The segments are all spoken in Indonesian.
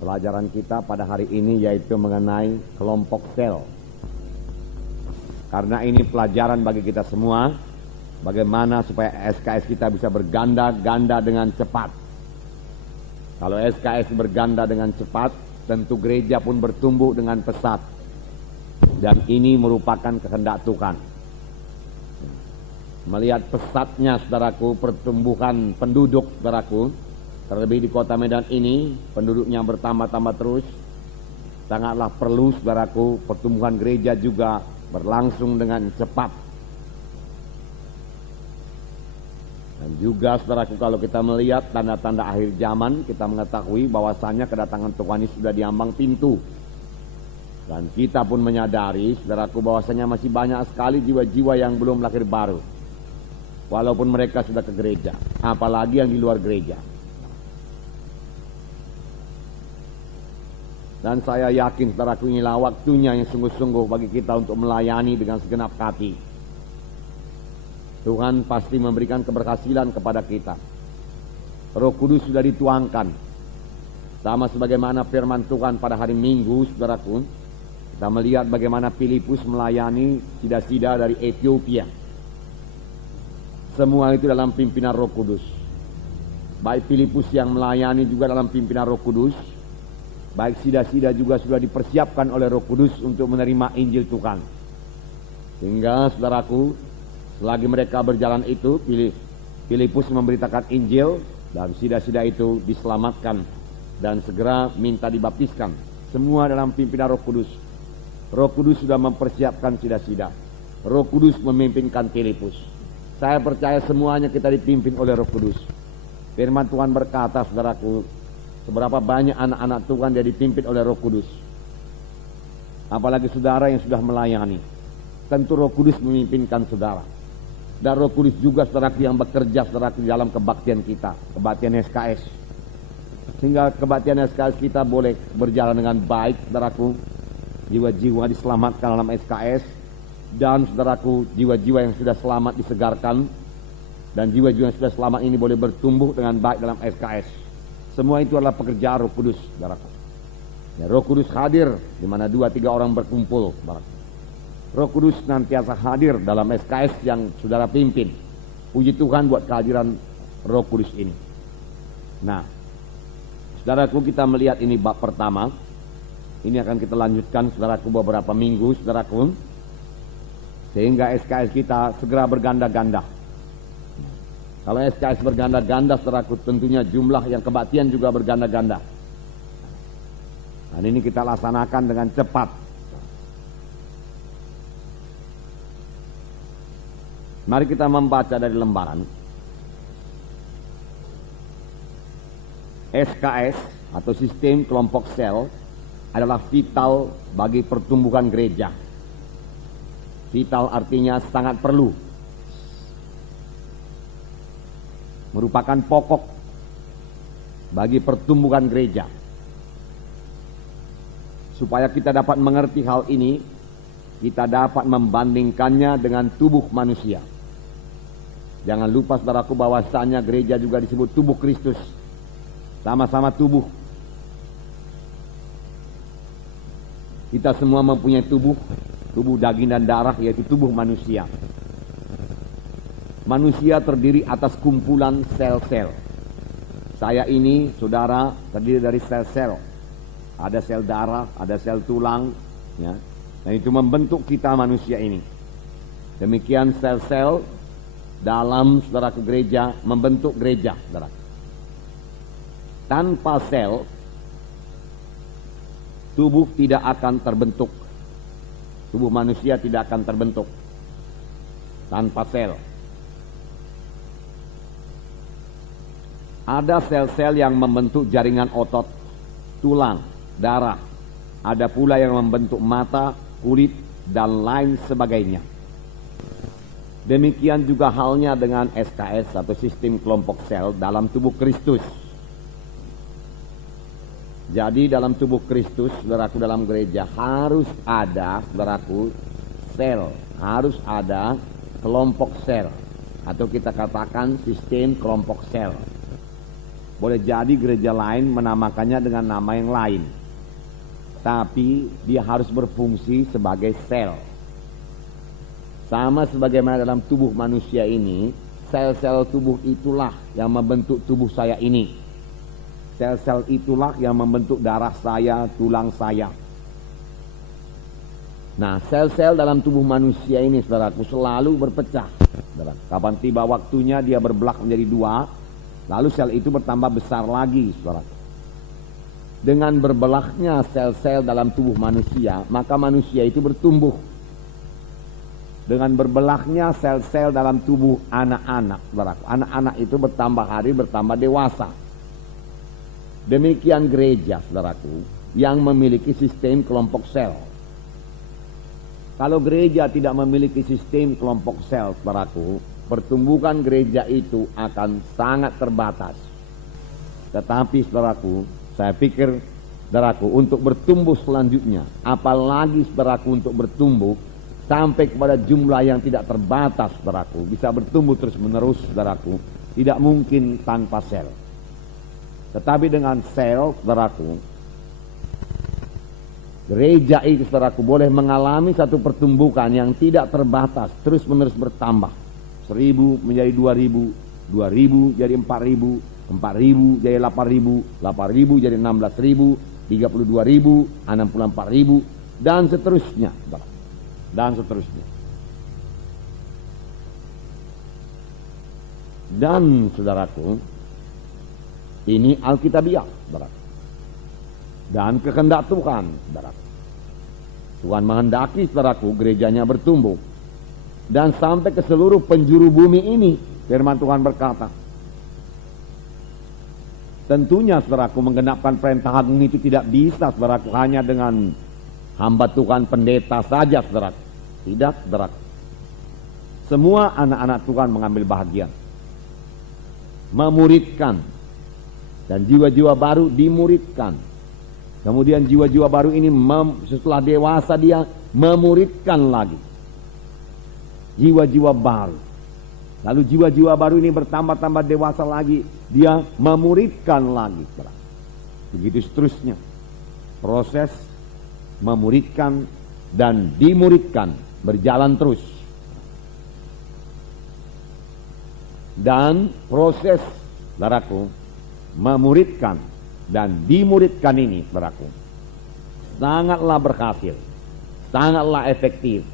Pelajaran kita pada hari ini yaitu mengenai kelompok sel. Karena ini pelajaran bagi kita semua, bagaimana supaya SKS kita bisa berganda-ganda dengan cepat. Kalau SKS berganda dengan cepat, tentu gereja pun bertumbuh dengan pesat. Dan ini merupakan kehendak Tuhan. Melihat pesatnya, saudaraku, pertumbuhan penduduk, saudaraku, terlebih di kota Medan ini, penduduknya bertambah-tambah terus. Sangatlah perlu, saudaraku, pertumbuhan gereja juga berlangsung dengan cepat. Dan juga, saudaraku, kalau kita melihat tanda-tanda akhir zaman, kita mengetahui bahwasannya kedatangan Tuhan Yesus sudah di ambang pintu. Dan kita pun menyadari, saudaraku, bahwasanya masih banyak sekali jiwa-jiwa yang belum lahir baru. Walaupun mereka sudah ke gereja, apalagi yang di luar gereja. Dan saya yakin, saudaraku, inilah waktunya yang sungguh-sungguh bagi kita untuk melayani dengan segenap hati. Tuhan pasti memberikan keberhasilan kepada kita. Roh Kudus sudah dituangkan. Sama sebagaimana firman Tuhan pada hari Minggu, saudaraku, kita melihat bagaimana Filipus melayani sida-sida dari Ethiopia. Semua itu dalam pimpinan Roh Kudus. Baik Filipus yang melayani juga dalam pimpinan Roh Kudus, baik sida-sida juga sudah dipersiapkan oleh Roh Kudus untuk menerima Injil Tuhan. Sehingga, saudaraku, selagi mereka berjalan itu, Filipus memberitakan Injil, dan sida-sida itu diselamatkan dan segera minta dibaptiskan. Semua dalam pimpinan Roh Kudus. Roh Kudus sudah mempersiapkan sida-sida. Roh Kudus memimpinkan Filipus. Saya percaya semuanya kita dipimpin oleh Roh Kudus. Firman Tuhan berkata, saudaraku, seberapa banyak anak-anak Tuhan dia dipimpin oleh Roh Kudus. Apalagi saudara yang sudah melayani, tentu Roh Kudus memimpinkan saudara. Dan Roh Kudus juga, saudaraku, yang bekerja, saudaraku, dalam kebaktian kita, kebaktian SKS. Sehingga kebaktian SKS kita boleh berjalan dengan baik, saudaraku. Jiwa-jiwa diselamatkan dalam SKS. Dan, saudaraku, jiwa-jiwa yang sudah selamat disegarkan. Dan jiwa-jiwa yang sudah selamat ini boleh bertumbuh dengan baik dalam SKS. Semua itu adalah pekerjaan Roh Kudus, saudaraku. Ya, Roh Kudus hadir di mana 2-3 orang berkumpul, saudaraku. Roh Kudus nantiasa hadir dalam SKS yang saudara pimpin. Puji Tuhan buat kehadiran Roh Kudus ini. Nah, saudaraku, kita melihat ini bab pertama. Ini akan kita lanjutkan, saudaraku, beberapa minggu, saudaraku, sehingga SKS kita segera berganda-ganda. Kalau SKS berganda-ganda, saudaraku, tentunya jumlah yang kebaktian juga berganda-ganda. Dan ini kita laksanakan dengan cepat. Mari kita membaca dari lembaran. SKS atau sistem kelompok sel adalah vital bagi pertumbuhan gereja. Vital artinya sangat perlu. Merupakan pokok bagi pertumbuhan gereja. Supaya kita dapat mengerti hal ini, kita dapat membandingkannya dengan tubuh manusia. Jangan lupa, saudaraku, bahwasanya gereja juga disebut tubuh Kristus. Sama-sama tubuh. Kita semua mempunyai tubuh daging dan darah, yaitu tubuh manusia. Manusia terdiri atas kumpulan sel-sel. Saya ini, saudara, terdiri dari sel-sel. Ada sel darah, ada sel tulang, ya. Dan itu membentuk kita manusia ini. Demikian sel-sel dalam, saudaraku, gereja membentuk gereja, saudara. Tanpa sel, tubuh tidak akan terbentuk. Tubuh manusia tidak akan terbentuk tanpa sel. Ada sel-sel yang membentuk jaringan otot, tulang, darah. Ada pula yang membentuk mata, kulit, dan lain sebagainya. Demikian juga halnya dengan SKS atau sistem kelompok sel dalam tubuh Kristus. Jadi dalam tubuh Kristus, saudaraku, dalam gereja harus ada, saudaraku, sel, harus ada kelompok sel, atau kita katakan sistem kelompok sel. Boleh jadi gereja lain menamakannya dengan nama yang lain, tapi dia harus berfungsi sebagai sel. Sama sebagaimana dalam tubuh manusia ini, sel-sel tubuh itulah yang membentuk tubuh saya ini. Sel-sel itulah yang membentuk darah saya, tulang saya. Nah, sel-sel dalam tubuh manusia ini, saudaraku, selalu berpecah. Kapan tiba waktunya dia berbelah menjadi dua, lalu sel itu bertambah besar lagi, saudaraku. Dengan berbelahnya sel-sel dalam tubuh manusia, maka manusia itu bertumbuh. Dengan berbelahnya sel-sel dalam tubuh anak-anak, saudaraku, anak-anak itu bertambah hari, bertambah dewasa. Demikian gereja, saudaraku, yang memiliki sistem kelompok sel. Kalau gereja tidak memiliki sistem kelompok sel, saudaraku, pertumbuhan gereja itu akan sangat terbatas. Tetapi, saudaraku, saya pikir, saudaraku, untuk bertumbuh selanjutnya, apalagi, saudaraku, untuk bertumbuh sampai kepada jumlah yang tidak terbatas, saudaraku, bisa bertumbuh terus menerus, saudaraku, tidak mungkin tanpa sel. Tetapi dengan sel, saudaraku, gereja itu, saudaraku, boleh mengalami satu pertumbuhan yang tidak terbatas, terus menerus bertambah. 1000 menjadi 2000, 2000 jadi 4000, 4000 jadi 8000, 8000 jadi 16000, 32.000, 64.000, dan seterusnya, dan seterusnya. Dan, saudaraku, ini Alkitabiah, saudaraku, dan kehendak Tuhan, saudaraku. Tuhan menghendaki, saudaraku, gerejanya bertumbuh dan sampai ke seluruh penjuru bumi ini. Firman Tuhan berkata, tentunya, saudaraku, menggenapkan perintah agung itu tidak bisa, saudaraku, hanya dengan hamba Tuhan pendeta saja, saudaraku. Tidak, saudaraku. Semua anak-anak Tuhan mengambil bahagian, memuridkan, dan jiwa-jiwa baru dimuridkan. Kemudian jiwa-jiwa baru ini setelah dewasa dia memuridkan lagi jiwa-jiwa baru. Lalu jiwa-jiwa baru ini bertambah-tambah dewasa lagi, dia memuridkan lagi. Begitu seterusnya. Proses memuridkan dan dimuridkan berjalan terus. Dan proses, saudaraku, memuridkan dan dimuridkan ini, saudaraku, sangatlah berhasil, sangatlah efektif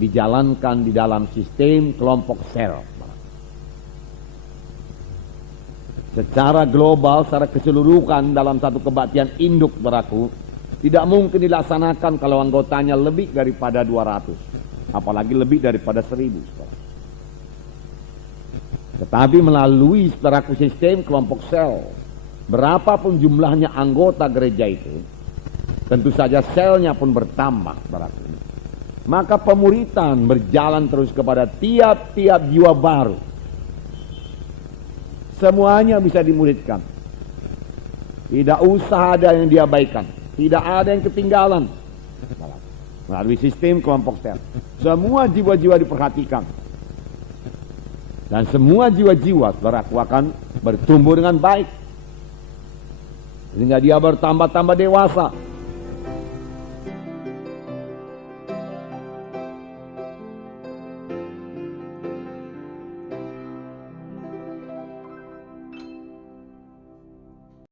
dijalankan di dalam sistem kelompok sel. Secara global, secara keseluruhan dalam satu kebaktian induk, saudaraku, tidak mungkin dilaksanakan kalau anggotanya lebih daripada 200, apalagi lebih daripada 1000, saudara. Tetapi melalui, saudaraku, sistem kelompok sel, berapapun jumlahnya anggota gereja itu, tentu saja selnya pun bertambah, saudaraku. Maka pemuritan berjalan terus kepada tiap-tiap jiwa baru. Semuanya bisa dimuridkan. Tidak usah ada yang diabaikan, tidak ada yang ketinggalan. Melalui sistem kelompok sel, semua jiwa-jiwa diperhatikan. Dan semua jiwa-jiwa, saudaraku, akan bertumbuh dengan baik, sehingga dia bertambah-tambah dewasa.